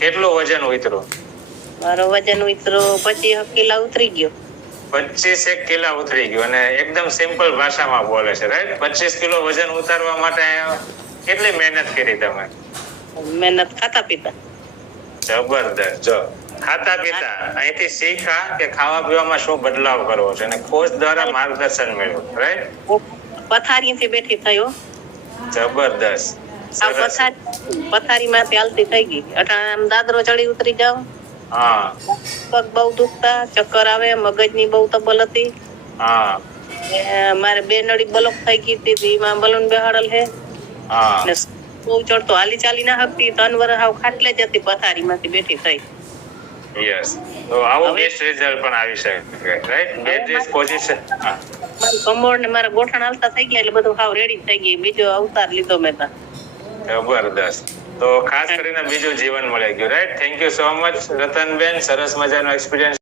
કેટલું વજન ઉતર્યું? મારો વજન ઉતરો 25 કિલો ઉતરી ગયો. 25 કિલો ઉતરી ગયું. અને એકદમ સિમ્પલ ભાષામાં બોલે છે, રાઈટ? 25 કિલો વજન ઉતારવા માટે કેટલી મહેનત કરી તમે? મહેનત ખાતા પીતા. જબરદસ્ત. જો ખાતા પીતા અહીંથી શીખા કે ખાવા પીવામાં શું બદલાવ કરવો છે, અને કોચ દ્વારા માર્ગદર્શન મેળવ્યું, રાઈટ? પથારીથી બેઠી થયો. જબરદસ્ત. પથારીમાંથી હાલતી થઈ ગઈ. આમ દાદરો ચડી ઉતરી જાઉં. હા. પગ બહુ દુખતા, ચક્કર આવે, મગજની બહુ તબલ હતી. હા. મારે બે નળી બ્લોક થઈ ગઈ હતી, એમાં બલૂન બેહાડેલ છે. હા. બહુ ચડતો, હાલી ચાલી ના શકતી. 3 વર્ષ હાવ ખાટલે જ હતી, પથારીમાંથી બેઠી થઈ. યસ. તો આવું બેસ્ટ રિઝલ્ટ પણ આવી શકે, રાઈટ? Bed rest position. મારું કમર ને મારા ગોઠણ હાલતા થઈ ગયા, એટલે બધું હાવ રેડી થઈ ગઈ. બીજો અવતાર લીધો મેં તા. જબરદસ્ત. તો ખાસ કરીને બીજું જીવન મળી ગયું, right? Thank you so much Ratanben, સરસ મજાનો એક્સપિરિયન્સ